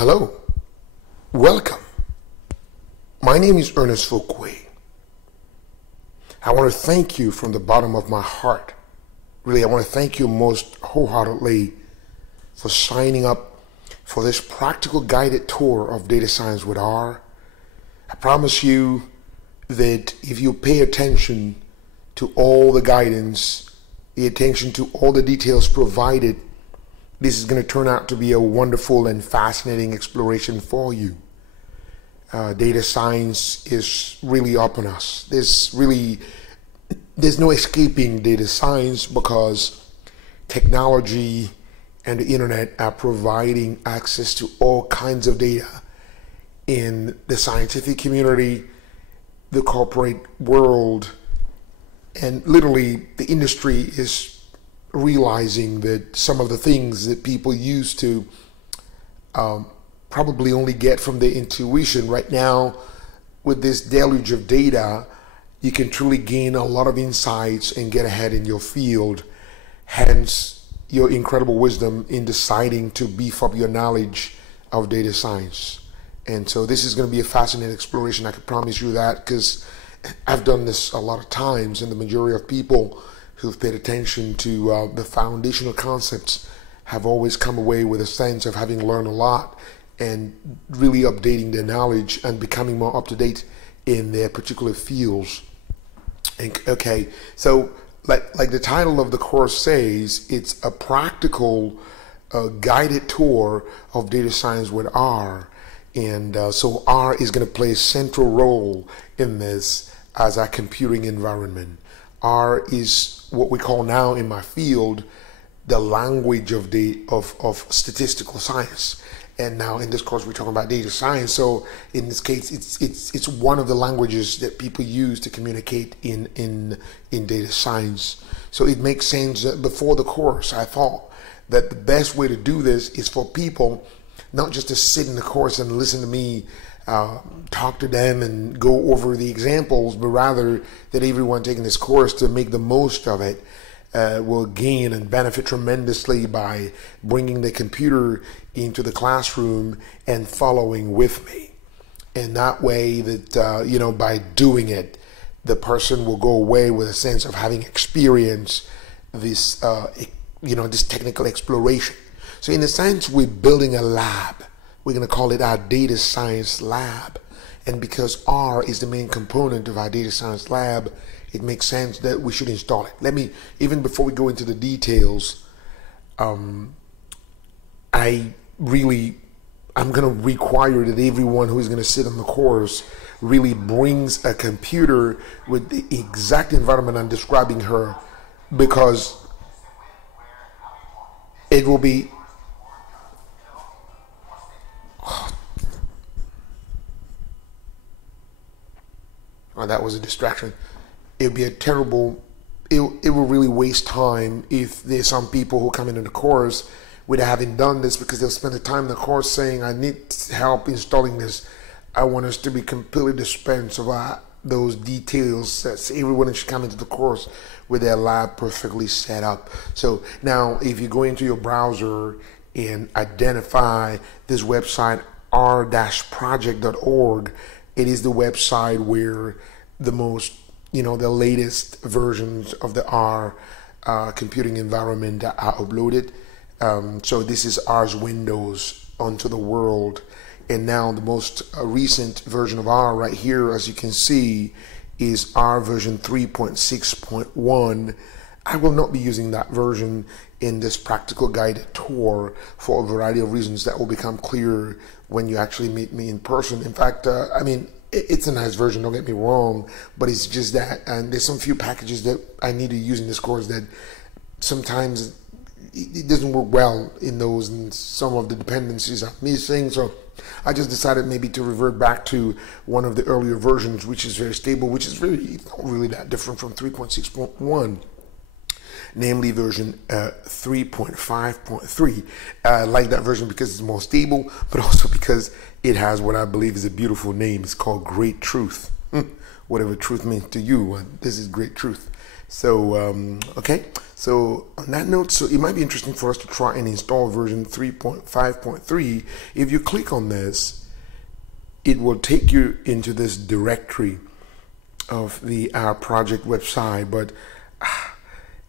Hello, welcome. My name is Ernest Fouquet. I want to thank you from the bottom of my heart. Really, I want to thank you most wholeheartedly for signing up for this practical guided tour of data science with R. I promise you that if you pay attention to all the guidance, the attention to all the details provided, this is going to turn out to be a wonderful and fascinating exploration for you. Data science is really up on us. There's no escaping data science because technology and the internet are providing access to all kinds of data in the scientific community, the corporate world, and literally the industry is realizing that some of the things that people used to probably only get from their intuition right now, with this deluge of data, you can truly gain a lot of insights and get ahead in your field. Hence your incredible wisdom in deciding to beef up your knowledge of data science. And so this is going to be a fascinating exploration, I can promise you that, because I've done this a lot of times, and the majority of people who've paid attention to the foundational concepts have always come away with a sense of having learned a lot and really updating their knowledge and becoming more up to date in their particular fields. And, okay, so like the title of the course says, it's a practical guided tour of data science with R. And so R is going to play a central role in this as our computing environment. R is what we call now in my field the language of statistical science. And now in this course we're talking about data science. So in this case it's one of the languages that people use to communicate in data science. So it makes sense that before the course I thought that the best way to do this is for people not just to sit in the course and listen to me talk to them and go over the examples, but rather that everyone taking this course, to make the most of it, will gain and benefit tremendously by bringing the computer into the classroom and following with me. And that way that, by doing it, the person will go away with a sense of having experienced this, this technical exploration. So in a sense, we're building a lab. We're going to call it our data science lab. And because R is the main component of our data science lab, it makes sense that we should install it. Even before we go into the details, I'm going to require that everyone who is going to sit on the course really brings a computer with the exact environment I'm describing her, because it will be that was a distraction. It would be a terrible, it will really waste time if there's some people who come into the course without having done this, because they'll spend the time in the course saying, I need help installing this. I want us to be completely dispensed of those details. That's everyone should come into the course with their lab perfectly set up. So now if you go into your browser and identify this website, r-project.org, it is the website where the latest versions of the R computing environment are uploaded. So this is R's windows onto the world. And now the most recent version of R right here, as you can see, is R version 3.6.1. I will not be using that version in this practical guided tour for a variety of reasons that will become clear when you actually meet me in person. In fact, it's a nice version, don't get me wrong, but it's just that, and there's some few packages that I need to use in this course that sometimes it doesn't work well in those, and some of the dependencies are missing. So I just decided maybe to revert back to one of the earlier versions, which is very stable, which is not really that different from 3.6.1. Namely version 3.5.3. I like that version because it's more stable, but also because it has what I believe is a beautiful name. It's called Great Truth. Whatever truth means to you, this is great truth. So, okay. So on that note, so it might be interesting for us to try and install version 3.5.3. If you click on this, it will take you into this directory of the our project website, but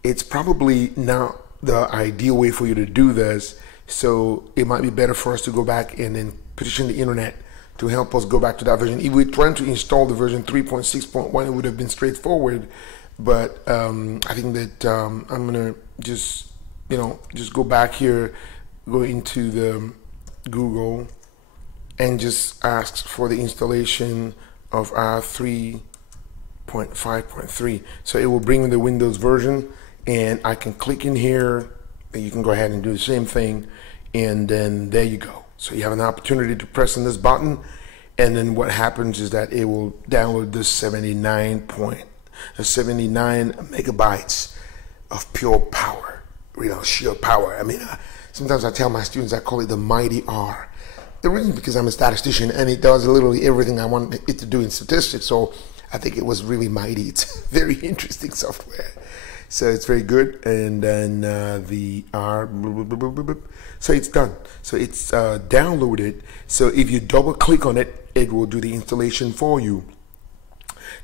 it's probably not the ideal way for you to do this. So it might be better for us to go back and then petition the internet to help us go back to that version. If we trying to install the version 3.6.1, it would have been straightforward. But I think that I'm gonna just go back here, go into the Google, and just ask for the installation of our 3.5.3. So it will bring the Windows version, and I can click in here, and you can go ahead and do the same thing, and then there you go. So you have an opportunity to press on this button, and then what happens is that it will download this 79 megabytes of pure power, sheer power. I mean, sometimes I tell my students I call it the mighty R. The reason because I'm a statistician and it does literally everything I want it to do in statistics. So I think it was really mighty. It's very interesting software. So it's very good. And then the R, so it's done. So it's downloaded. So if you double click on it, it will do the installation for you.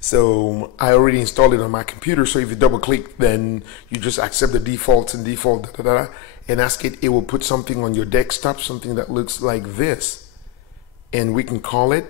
So I already installed it on my computer. So if you double click, then you just accept the defaults and default and ask it. It will put something on your desktop, something that looks like this, and we can call it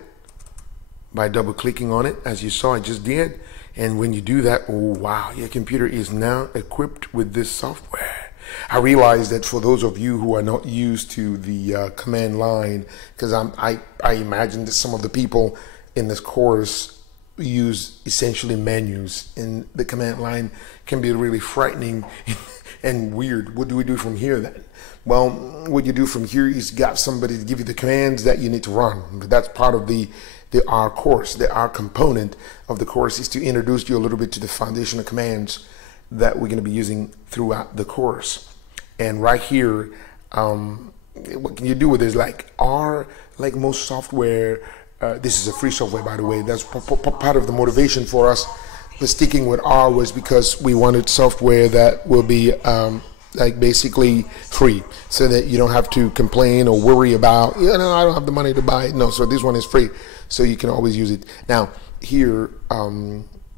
by double clicking on it, as you saw I just did. And when you do that, oh wow, your computer is now equipped with this software. I realize that for those of you who are not used to the command line, because I imagine that some of the people in this course use essentially menus, and the command line can be really frightening and weird. What do we do from here then? Well, what you do from here is got somebody to give you the commands that you need to run. That's part of the R course. The R component of the course is to introduce you a little bit to the foundational commands that we're going to be using throughout the course. And right here, what can you do with this? Like R, like most software, this is a free software, by the way. That's part of the motivation for us sticking with R, was because we wanted software that will be like basically free, so that you don't have to complain or worry about, I don't have the money to buy it. No, so this one is free, so you can always use it. Now here,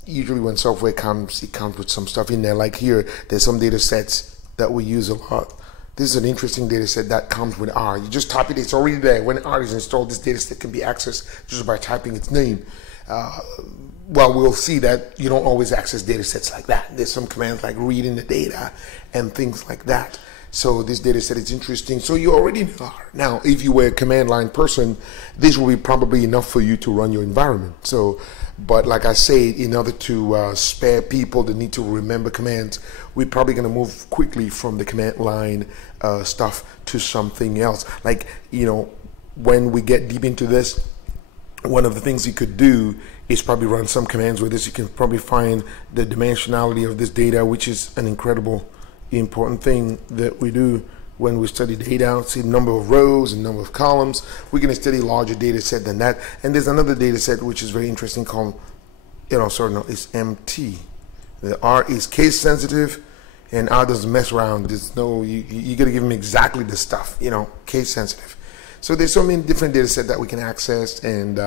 usually when software comes, it comes with some stuff in there. Like here, there's some data sets that we use a lot. This is an interesting data set that comes with R. You just type it, it's already there. When R is installed, this data set can be accessed just by typing its name. Well, we'll see that you don't always access data sets like that. There's some commands like reading the data and things like that. So this data set is interesting. So you already know R. Now, if you were a command line person, this will be probably enough for you to run your environment. So, but like I say, in order to spare people the need to remember commands, we're probably going to move quickly from the command line stuff to something else. Like, when we get deep into this, one of the things you could do is probably run some commands with this. You can probably find the dimensionality of this data, which is an incredible important thing that we do when we study data. See the number of rows and number of columns. We're going to study a larger data set than that. And there's another data set which is very interesting called, it's MT. The R is case sensitive, and R doesn't mess around. There's no, you got to give them exactly the stuff, case sensitive. So there's so many different data sets that we can access, and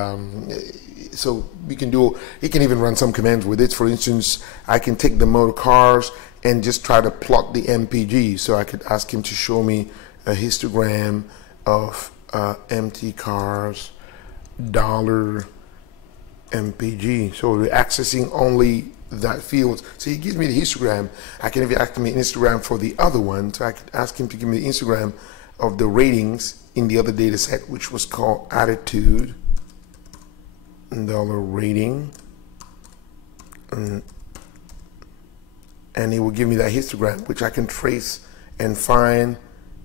so we can do, it can even run some commands with it. For instance, I can take the motor cars and just try to plot the MPG. So I could ask him to show me a histogram of MT cars dollar MPG. So we're accessing only that field. So he gives me the histogram. I can even ask him an histogram for the other one. So I could ask him to give me the histogram of the ratings in the other data set, which was called attitude dollar rating, and it will give me that histogram, which I can trace and find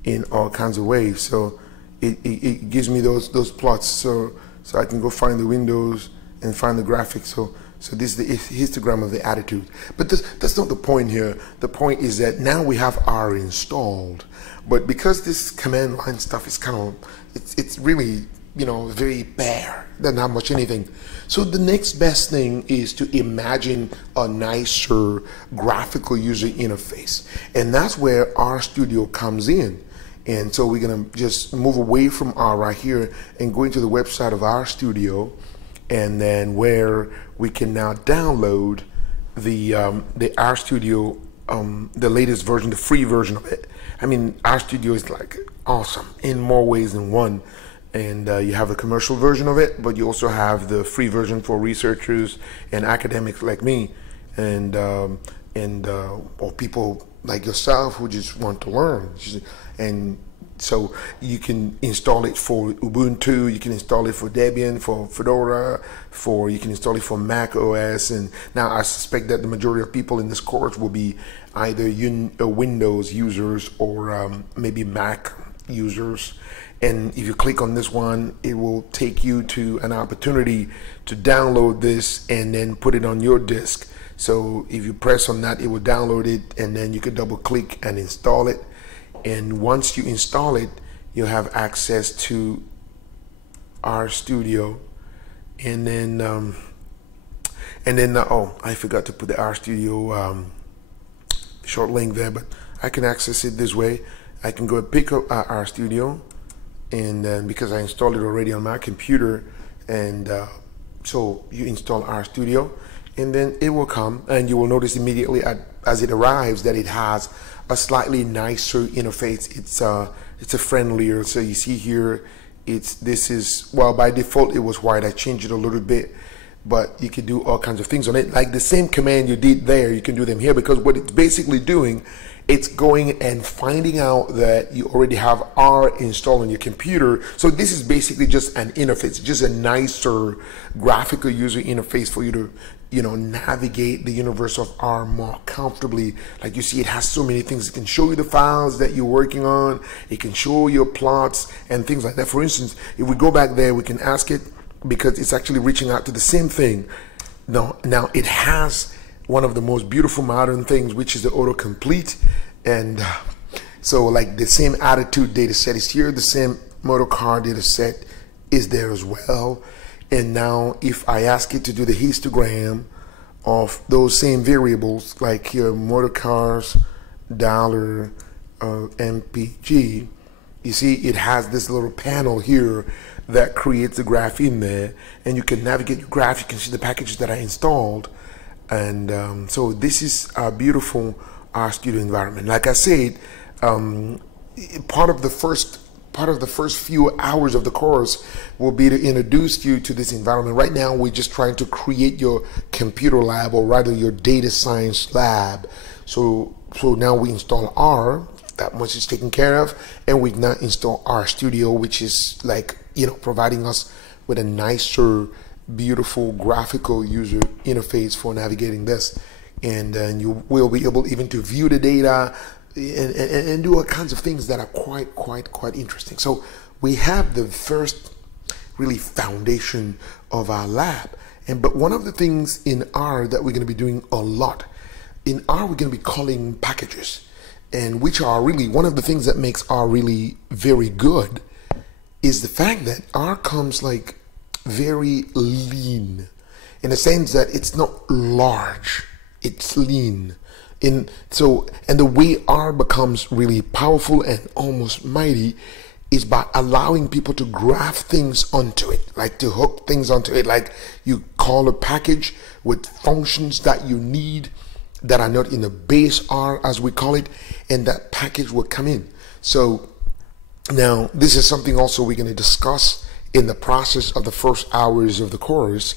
in all kinds of ways. So it gives me those plots, so I can go find the windows and find the graphics. So this is the histogram of the attitude. But that's not the point here. The point is that now we have R installed, but because this command line stuff is kind of, it's really very bare, doesn't have much anything. So the next best thing is to imagine a nicer graphical user interface, and that's where RStudio comes in. And so we're gonna just move away from R right here and go into the website of RStudio, and then where we can now download the RStudio, the latest version, the free version of it. I mean, RStudio is like awesome in more ways than one. And you have the commercial version of it, but you also have the free version for researchers and academics like me, and or people like yourself who just want to learn. And so you can install it for Ubuntu, you can install it for Debian, for Fedora, you can install it for Mac OS. And now I suspect that the majority of people in this course will be either Windows users or maybe Mac users. And if you click on this one, it will take you to an opportunity to download this and then put it on your disk. So if you press on that, it will download it, and then you can double click and install it. And once you install it, you'll have access to RStudio. And then oh, I forgot to put the RStudio short link there, but I can access it this way. I can go and pick up RStudio, and then because I installed it already on my computer, and so you install RStudio, and then it will come, and you will notice immediately as it arrives that it has a slightly nicer interface. It's a friendlier. So you see here, this is, well, by default it was white. I changed it a little bit, but you can do all kinds of things on it. Like the same command you did there, you can do them here, because what it's basically doing, it's going and finding out that you already have R installed on your computer. So this is basically just an interface, just a nicer graphical user interface for you to, navigate the universe of R more comfortably. Like you see, it has so many things. It can show you the files that you're working on. It can show your plots and things like that. For instance, if we go back there, we can ask it, because it's actually reaching out to the same thing. Now it has one of the most beautiful modern things, which is the autocomplete. And so like the same attitude data set is here, the same motor car data set is there as well. And now if I ask it to do the histogram of those same variables, like here, motor cars, $MPG, you see it has this little panel here that creates a graph in there, and you can navigate your graph. You can see the packages that I installed. And so this is a beautiful RStudio environment. Like I said, part of the first few hours of the course will be to introduce you to this environment. Right now, we're just trying to create your computer lab, or rather your data science lab. So now we install R, that much is taken care of, and we now install RStudio, which is like, providing us with a nicer, beautiful graphical user interface for navigating this. And then you will be able even to view the data and do all kinds of things that are quite interesting. So we have the first really foundation of our lab. But one of the things in R that we're going to be doing a lot, in R we're going to be calling packages, and which are really one of the things that makes R really very good is the fact that R comes like very lean, in the sense that it's not large, it's lean. And the way R becomes really powerful and almost mighty is by allowing people to graft things onto it, like to hook things onto it. Like you call a package with functions that you need that are not in the base R, as we call it, and that package will come in. So now this is something also we're going to discuss in the process of the first hours of the course.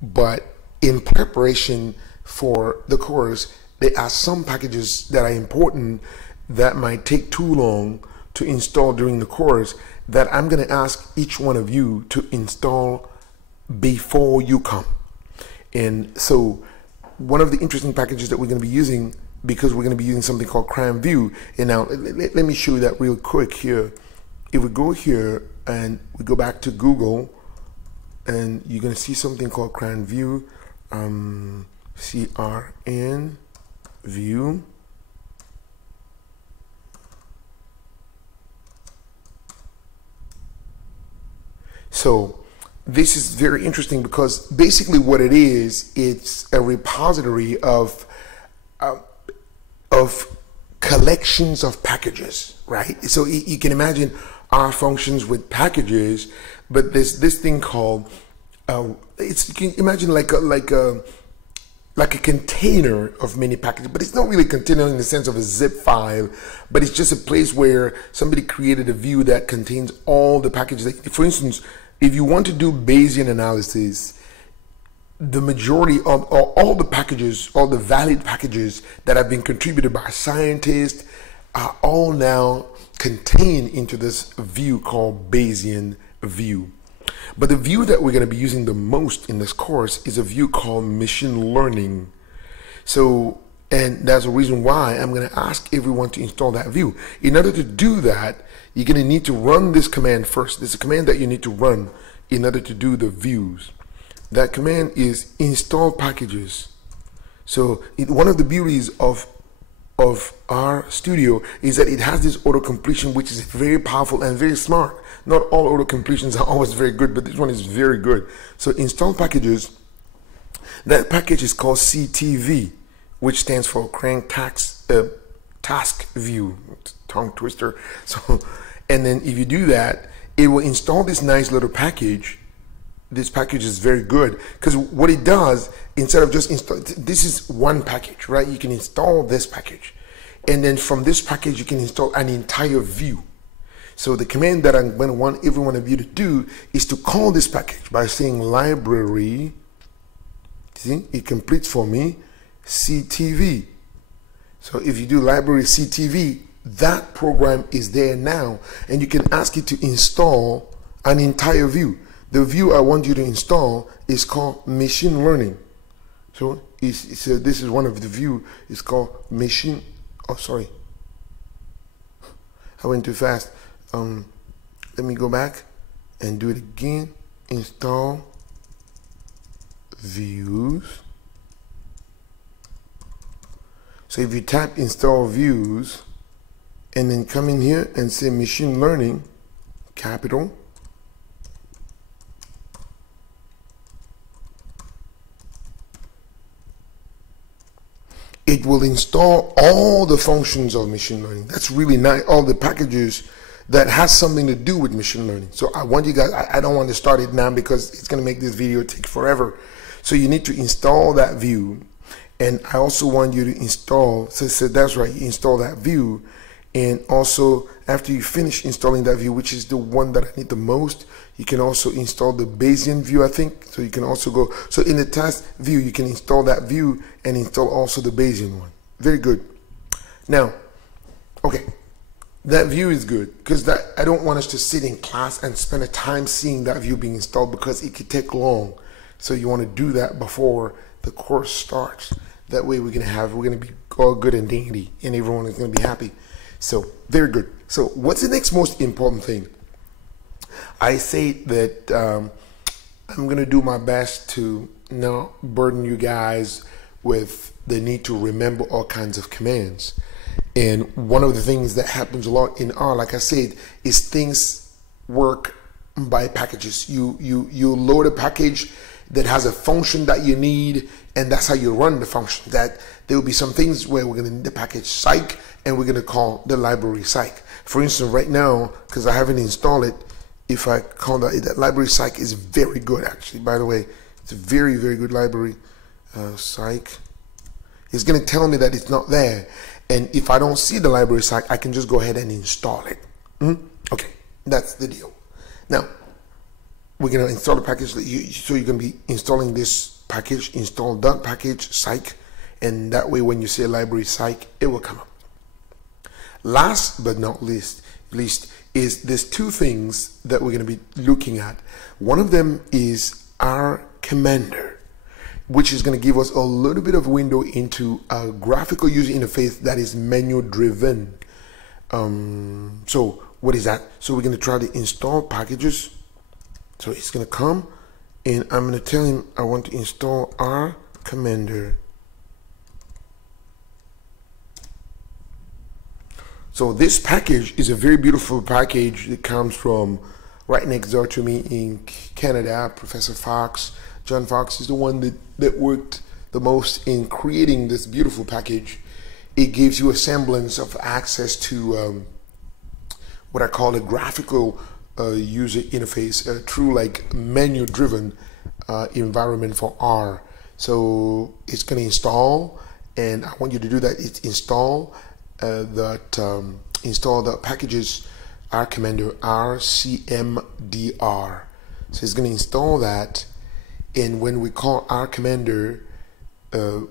But in preparation for the course, there are some packages that are important that might take too long to install during the course, that I'm going to ask each one of you to install before you come. And so one of the interesting packages that we're going to be using, because we're going to be using something called CramView. And now let me show you that real quick here. If we go here and we go back to Google, and you're going to see something called CramView, CRN view. So this is very interesting because basically what it is, it's a repository of collections of packages, right? So you can imagine R functions with packages, but there's this thing called it's, you can imagine like a container of many packages, but it's not really a container in the sense of a zip file, but it's just a place where somebody created a view that contains all the packages. Like, for instance, if you want to do Bayesian analysis, the majority of all the packages, all the valid packages that have been contributed by scientists are all now contained into this view called Bayesian view. But the view that we're going to be using the most in this course is a view called machine learning. So, and that's the reason why I'm going to ask everyone to install that view. In order to do that, you're going to need to run this command first. There's a command that you need to run in order to do the views. That command is install packages. So one of the beauties of R Studio is that it has this auto completion, which is very powerful and very smart. Not all auto completions are always very good, but this one is very good. So install packages. That package is called CTV, which stands for Crank Task View. Tongue twister. So, and then if you do that, it will install this nice little package. This package is very good because what it does, instead of just install, this is one package, right? You can install this package, and then from this package you can install an entire view. So the command that I'm going to want every one of you to do is to call this package by saying library. See, it completes for me CTV. So if you do library CTV, that program is there now, and you can ask it to install an entire view. The view I want you to install is called machine learning. So this is one of the view. It's called machine. Oh, sorry, I went too fast. Let me go back and do it again. Install views. So if you type install views and then come in here and say machine learning, capital, it will install all the functions of machine learning. That's really nice. All the packages that has something to do with machine learning. So I want you guys, I don't want to start it now because it's going to make this video take forever. So you need to install that view. And I also want you to install, so that's right, you install that view. And also after you finish installing that view, which is the one that I need the most, you can also install the Bayesian view, I think. So you can also go, so in the task view, you can install that view and install also the Bayesian one. Very good. Now, okay, that view is good because I don't want us to sit in class and spend a time seeing that view being installed because it could take long. So you want to do that before the course starts. That way we're going to be all good and dandy and everyone is going to be happy. So very good. So what's the next most important thing? I say that I'm going to do my best to not burden you guys with the need to remember all kinds of commands. And one of the things that happens a lot in R, like I said, is things work by packages. You load a package that has a function that you need, and that's how you run the function. That there will be some things where we're going to need the package psych, and we're going to call the library psych. For instance, right now, because I haven't installed it, if I call that library psych is very good, actually. By the way, it's a very, very good library. Psych. It's going to tell me that it's not there. And if I don't see the library psych, I can just go ahead and install it. Okay, that's the deal. Now, we're going to install the package. So you're going to be installing this package, install that package, psych. And that way, when you say library psych, it will come up. Last but not least is there's two things that we're going to be looking at. One of them is our commander, which is going to give us a little bit of window into a graphical user interface that is menu driven. So what is that? So we're going to try to install packages. So it's going to come and I'm going to tell him I want to install our commander. So this package is a very beautiful package that comes from right next door to me in Canada, Professor Fox, John Fox, is the one that worked the most in creating this beautiful package. It gives you a semblance of access to what I call a graphical user interface, a true like menu-driven environment for R. So it's going to install, and I want you to do that. It's install install the packages R Commander RCMDR. So it's going to install that, and when we call R Commander,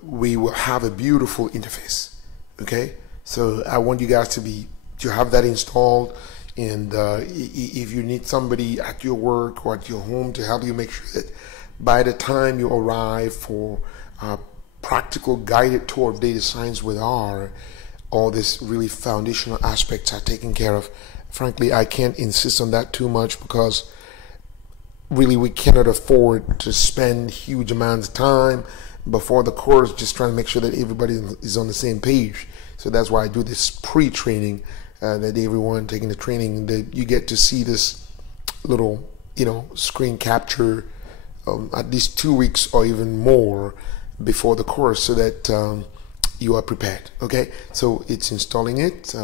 we will have a beautiful interface. Okay, so I want you guys to have that installed, and if you need somebody at your work or at your home to help you make sure that by the time you arrive for a practical guided tour of data science with R, all these really foundational aspects are taken care of. Frankly, I can't insist on that too much, because really we cannot afford to spend huge amounts of time before the course just trying to make sure that everybody is on the same page. So that's why I do this pre-training, that everyone taking the training, that you get to see this little, screen capture at least 2 weeks or even more before the course, so that you are prepared. Okay, so it's installing it.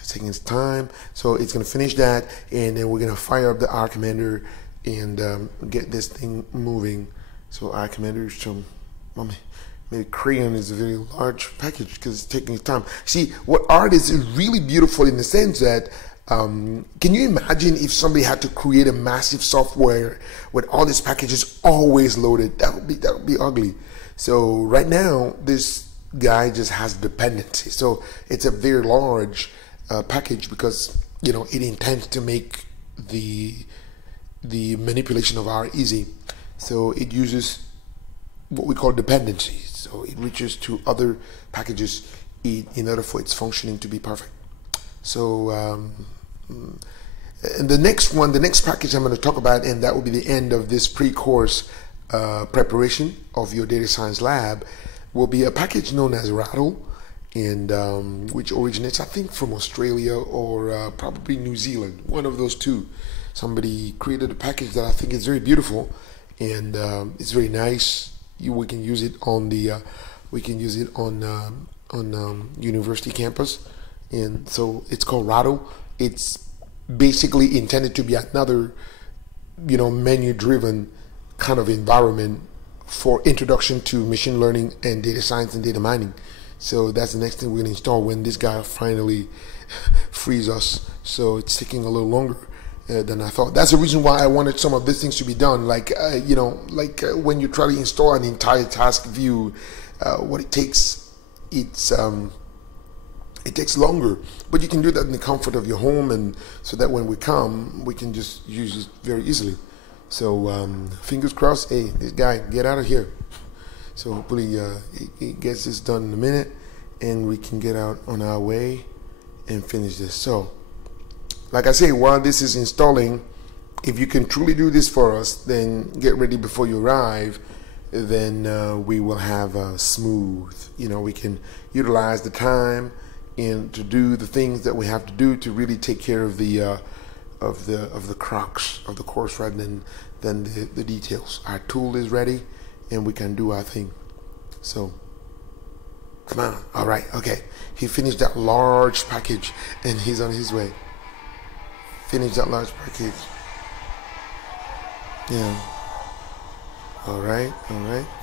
It's taking its time, so it's going to finish that, and then we're going to fire up the R Commander and get this thing moving. So R Commander, maybe Crayon is a very large package because it's taking its time. See, what art is really beautiful in the sense that can you imagine if somebody had to create a massive software with all these packages always loaded? That would be ugly. So right now, this guy just has dependencies. So it's a very large package, because it intends to make the manipulation of R easy. So it uses what we call dependencies. So it reaches to other packages in order for its functioning to be perfect. So and the next package I'm going to talk about, and that will be the end of this pre-course preparation of your data science lab, will be a package known as Rattle, and which originates, I think, from Australia or probably New Zealand, one of those two. Somebody created a package that I think is very beautiful, and it's very nice. We can use it on university campus, and so it's called Rattle. It's basically intended to be another, menu-driven kind of environment for introduction to machine learning and data science and data mining. So that's the next thing we're going to install when this guy finally frees us. So it's taking a little longer than I thought. That's the reason why I wanted some of these things to be done. Like, when you try to install an entire task view, what it takes, it takes longer. But you can do that in the comfort of your home, and so that when we come, we can just use it very easily. So fingers crossed. Hey, this guy, get out of here. So hopefully he gets this done in a minute, and we can get out on our way and finish this. So, like I say, while this is installing, if you can truly do this for us, then get ready before you arrive. Then we will have a smooth. We can utilize the time and to do the things that we have to do to really take care of the crux of the course, rather than the details. Our tool is ready, and we can do our thing. So come on. All right, okay, he finished that large package and he's on his way. Finish that large package. Yeah. All right,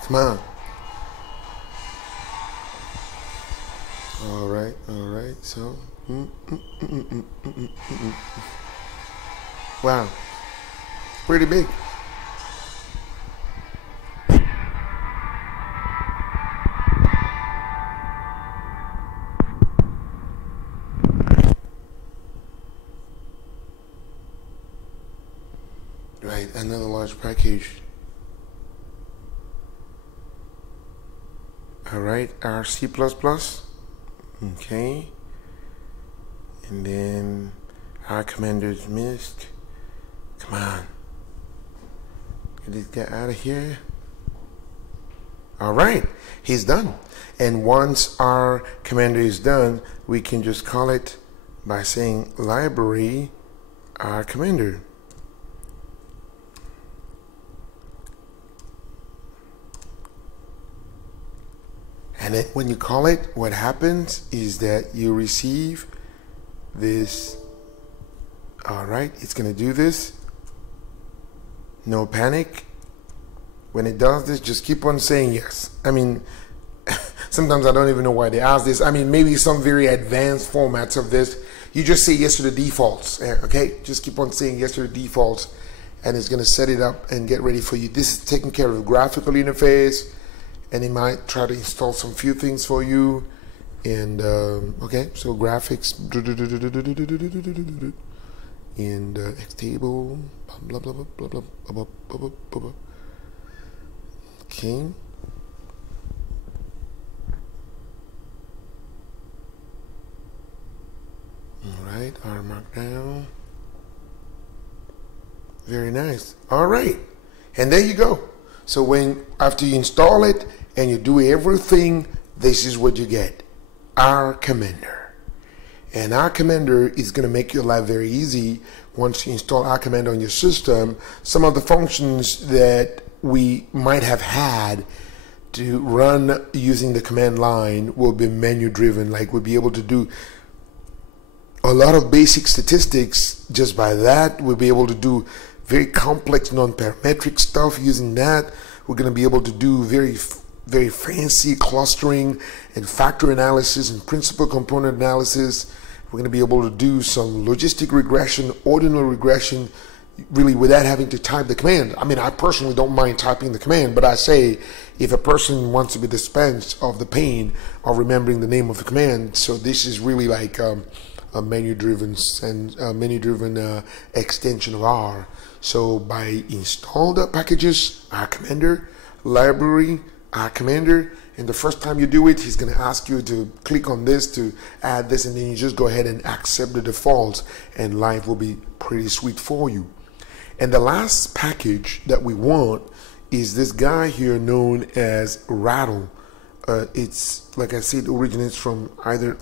come on. All right, so wow, pretty big. Right, another large package. All right, our C++. Okay. And then our commander's missed. Come on. Get this guy out of here. All right, he's done. And once our commander is done, we can just call it by saying library our commander. And then when you call it, what happens is that you receive this. All right, it's going to do this. No panic. When it does this, just keep on saying yes. I mean, sometimes I don't even know why they ask this. I mean, maybe some very advanced formats of this. You just say yes to the defaults, okay? Just keep on saying yes to the defaults, and it's going to set it up and get ready for you. This is taking care of the graphical interface, and it might try to install some few things for you. And okay, so graphics and Xtable, blah blah blah blah blah blah blah blah blah. Okay. All right, R Markdown. Very nice. All right, and there you go. So when after you install it and you do everything, this is what you get: R Commander. And R Commander is going to make your life very easy once you install R Commander on your system. Some of the functions that we might have had to run using the command line will be menu driven. Like we'll be able to do a lot of basic statistics just by that. We'll be able to do very complex non-parametric stuff using that. We're going to be able to do very fancy clustering and factor analysis and principal component analysis. We're going to be able to do some logistic regression, ordinal regression, really without having to type the command. I mean, I personally don't mind typing the command, but I say if a person wants to be dispensed of the pain of remembering the name of the command, so this is really like a menu-driven extension of R. So by install the packages, R Commander, library, R Commander, and the first time you do it, he's going to ask you to click on this to add this, and then you just go ahead and accept the defaults, and life will be pretty sweet for you. And the last package that we want is this guy here known as Rattle. It's, like I said, originates from either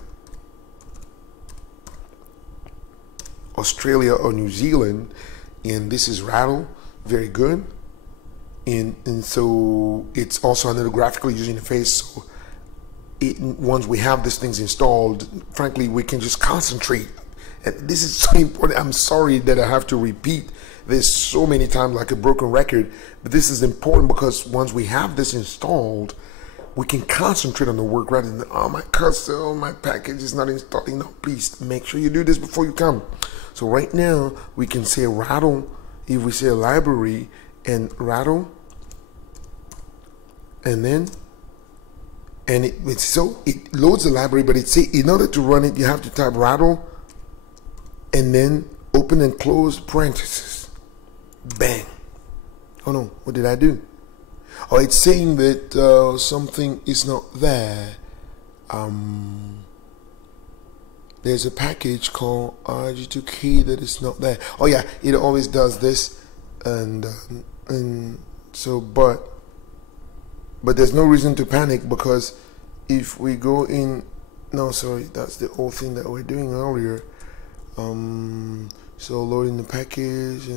Australia or New Zealand, and this is Rattle. Very good. And so it's also another graphical user interface. So once we have these things installed, frankly, we can just concentrate. And this is so important. I'm sorry that I have to repeat this so many times like a broken record, but this is important because once we have this installed, we can concentrate on the work rather than, oh, my cursor, oh, my package is not installed. No, please make sure you do this before you come. So right now we can say Rattle. If we say library and Rattle, and then it loads the library, but it say in order to run it you have to type Rattle and then open and close parentheses. Bang. Oh no, what did I do? Oh, it's saying that something is not there. There's a package called rg2k that is not there. Oh yeah, it always does this, and so but there's no reason to panic, because if we go in, no, sorry, that's the old thing that we're doing earlier. So loading the package,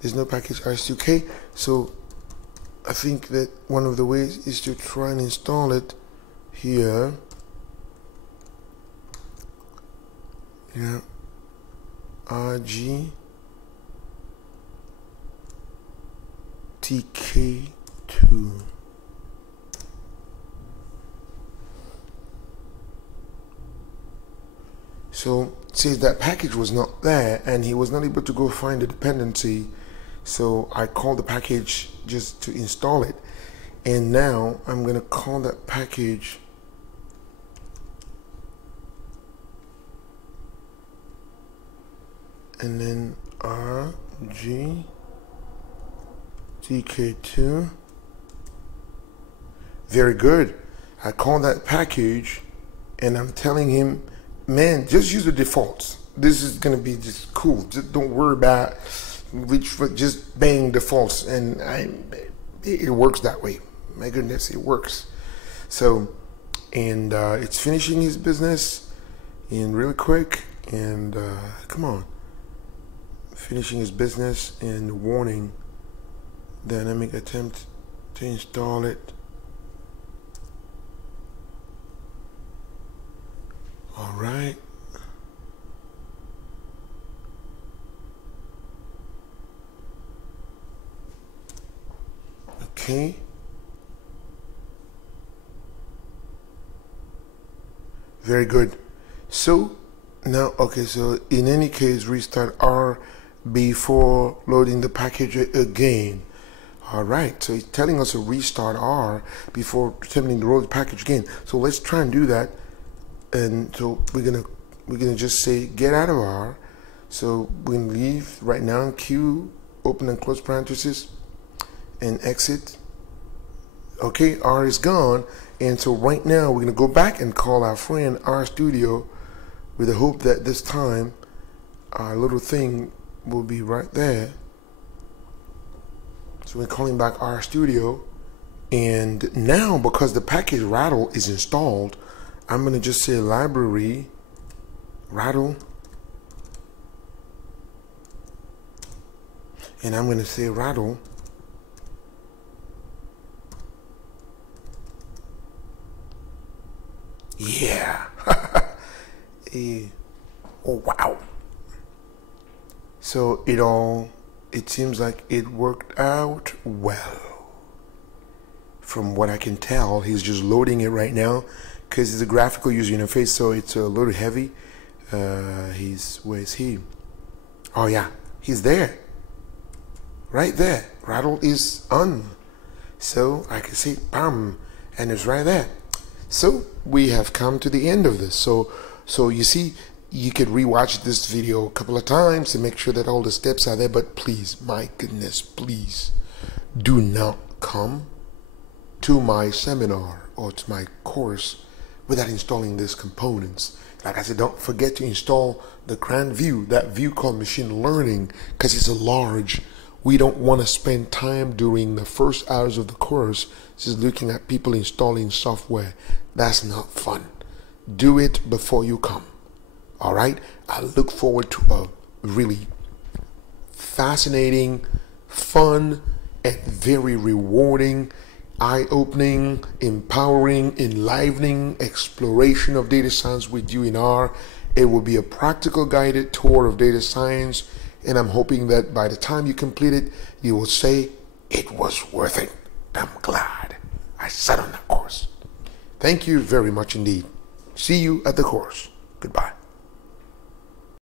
there's no package rg2k. So I think that one of the ways is to try and install it here. Yeah, rg tk2. So it says that package was not there and he was not able to go find the dependency, so I called the package just to install it, and now I'm gonna call that package and then rg tk2. Very good. I call that package and I'm telling him, man, just use the defaults. This is gonna be just cool. Just don't worry about just bang defaults, and it works that way. My goodness, it works. So, and it's finishing his business in really quick, and come on. finishing his business and warning dynamic attempt to install it. All right. Okay. Very good. So now, okay, so in any case, restart R before loading the package again. All right, so it's telling us to restart R before attempting to load the package again. So let's try and do that. And so we're gonna just say get out of R. So we're gonna leave right now, Q, open and close parentheses, and exit. Okay, R is gone. And so right now we're gonna go back and call our friend RStudio with the hope that this time our little thing will be right there. So we're calling back RStudio, and now because the package rattle is installed, I'm gonna just say library rattle, and I'm gonna say rattle yeah. Oh wow. So it seems like it worked out well. From what I can tell, he's just loading it right now because it's a graphical user interface, so it's a little heavy. Where is he? Oh yeah, he's there. Right there. Rattle is on. So I can see bam, and it's right there. So we have come to the end of this. So you see, you could rewatch this video a couple of times to make sure that all the steps are there, but please, my goodness, please do not come to my seminar or to my course without installing these components. Like I said, don't forget to install the grand view, that view called machine learning, because it's a large. We don't want to spend time during the first hours of the course just looking at people installing software. That's not fun. Do it before you come. All right? I look forward to a really fascinating, fun, and very rewarding, eye-opening, empowering, enlivening exploration of data science with you in R. It will be a practical guided tour of data science, and I'm hoping that by the time you complete it, you will say, it was worth it. I'm glad I sat on that course. Thank you very much indeed. See you at the course. Goodbye.